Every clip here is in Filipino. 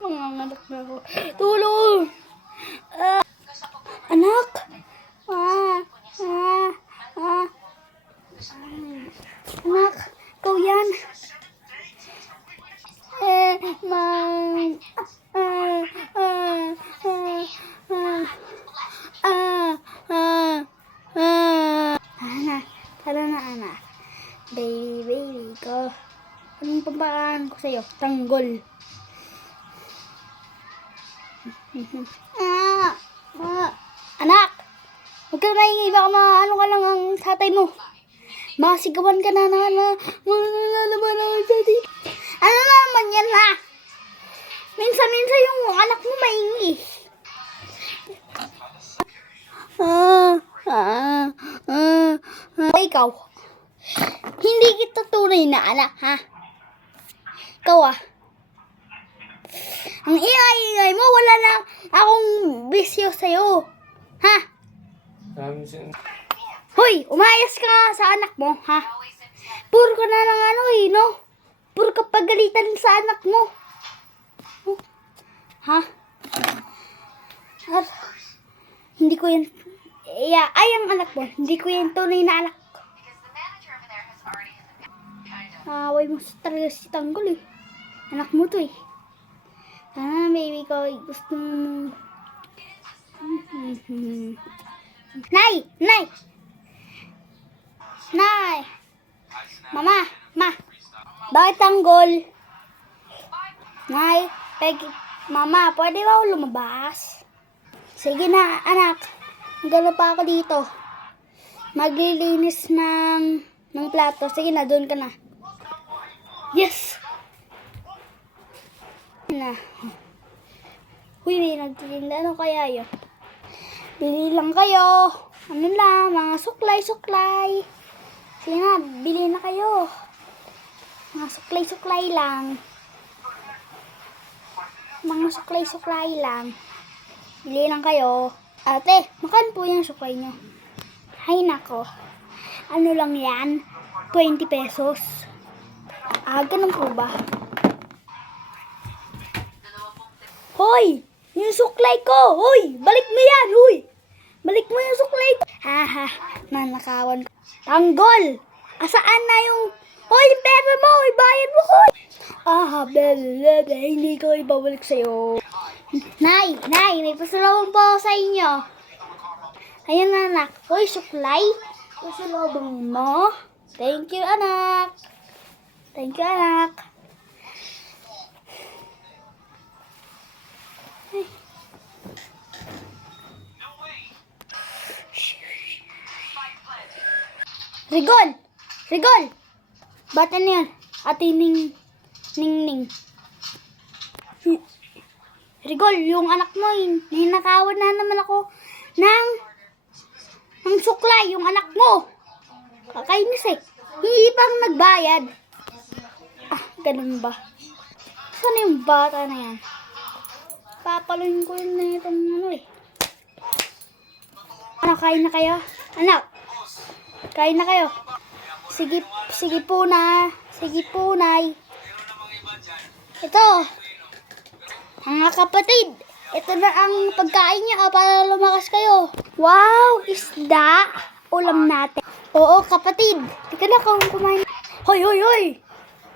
Nanganganak na ako. Tulong! Anak! Anak! Ikaw yan! Anak! Tara na, anak. Baby ko. Anong pampakaan ko sa'yo? Tanggol. Anak! Huwag ka na maingay. Baka ano ka lang ang tatay mo. Makasigawan ka na ano naman yan ha? Minsan-minsan yung anak mo maingay. Ikaw, hindi kita tunay na anak ha? Ikaw ang ingay-ingay mo, wala na akong bisyo sa'yo. Ha? Hoy, umayas ka nga sa anak mo, ha? Puro ka na ng no? Puro ka pagalitan sa anak mo. Ha? Hindi ko yan, ang anak mo, hindi ko yan tunay na anak. Away mo sa talaga si Tanggol eh. Anak mo to eh. Sana baby ko, gusto mo. Nay! Mama! Bakit Tanggol? Nay! Mama, pwede ba ako lumabas? Sige na, anak. Gala pa ako dito. Maglilinis ng plato. Sige na, doon ka na. Yes! Na. Uy, may nagtitinda. Ano kaya yun? Bili lang kayo. Ano lang, mga suklay. Sige na, bili na kayo. Mga suklay lang. Bili lang kayo. Ate, makan po yung suklay nyo. Hay nako. Ano lang yan? 20 pesos. Ganun po ba? Hoy! Yung suklay ko! Hoy! Balik mo yan! Hoy! Balik mo yung suklay ko! Nanakawan ko. Tanggol! Asaan na yung... Hoy! Yung pera mo! Ibayad mo ko! Bebe. Hindi ko ibabalik sa'yo. Nay! May pasalubong po ako sa inyo. Ayun anak. Hoy, suklay! Pasalubong mo. Thank you, anak. Rigol! Ba't ano yan? Ate Ning. Rigol, yung anak mo, ninakawan na naman ako ng suklay, yung anak mo. Kakainis eh. Hindi pang nagbayad. Ganun ba? Saan yung bata na yan? Papaluin ko yun na itong Ano, kain na kayo? Anak, kain na kayo. Sige po na. Nay. Ito, mga kapatid, ito na ang pagkain niya para lumakas kayo. Wow, isda. Ulam natin. Oo, kapatid. Tika na kung kumain. Hoy.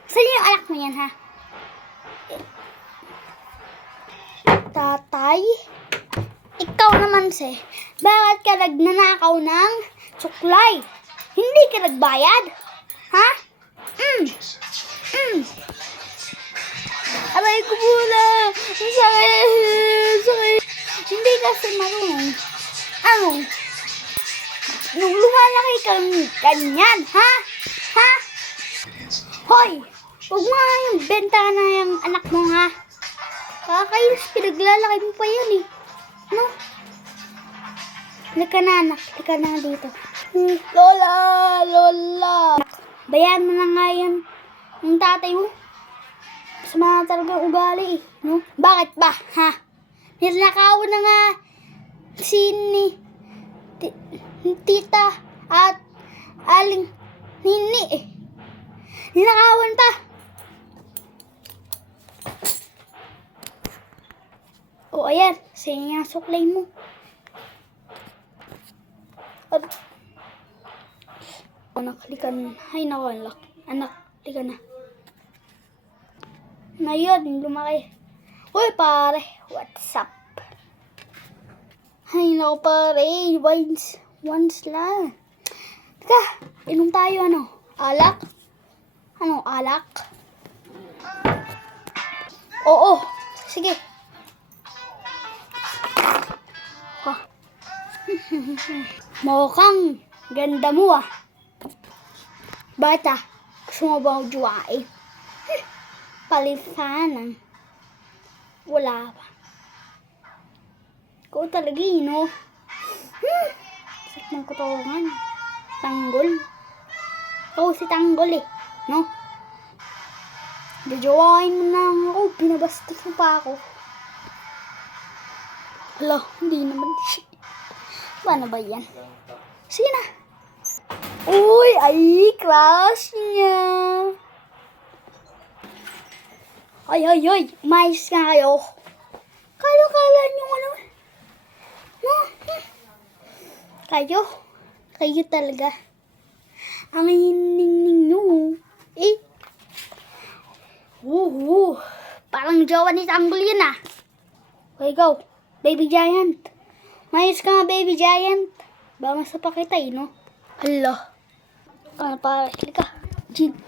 Saan yung anak mo yan, ha? Tatay? Ikaw naman, bakit ka nagnanakaw ng suklay? Hindi ka nagbayad? Ha? Aray ko muna. Sakit. Hindi kasi marunong. Nung lumalaki kang ganyan, ha? Hoy! Huwag mo nga yung benta na yung anak mo, ha? Kakainis, pinaglalaki mo pa yan, eh. Ano? Halika na, anak. Halika na dito. Lola! Bayan mo na nga yan yung tatay mo. Masama talaga ugali, eh. No? Bakit ba, ha? Nilakawan na nga tita at aling nini, eh. Ninakawan pa. O, ayan. Sige nga, suklay mo. Anak, lika na. Ay, naku, anak. Anak, lika na. Na yun, lumaki. Uy, pare. What's up? Ay, naku, pare. Once lang. Teka, inom tayo, ano? Alak? Ano, alak? Oo, sige. Ha. Mukhang ganda mo ah. Bata, gusto mo ba juwain? Palisanan. Wala pa. Ikaw talaga no? Sakit ng katawan. Tanggol. Ikaw si Tanggol no? Jajawain mo na ako. Pinabastos mo pa ako. Hala, hindi naman. Paano ba yan? Sige na. Uy, ay, crush niya. Ay, umayos nga kayo. Kala nyo ano? No? Kayo talaga. Ang ningning nyo. Parang jowa ni Tanggol yun ah. Okay, go. Baby Giant. Mayos ka nga, Baby Giant. Ba, masapa kita no? Hala. Para, halika. Jin.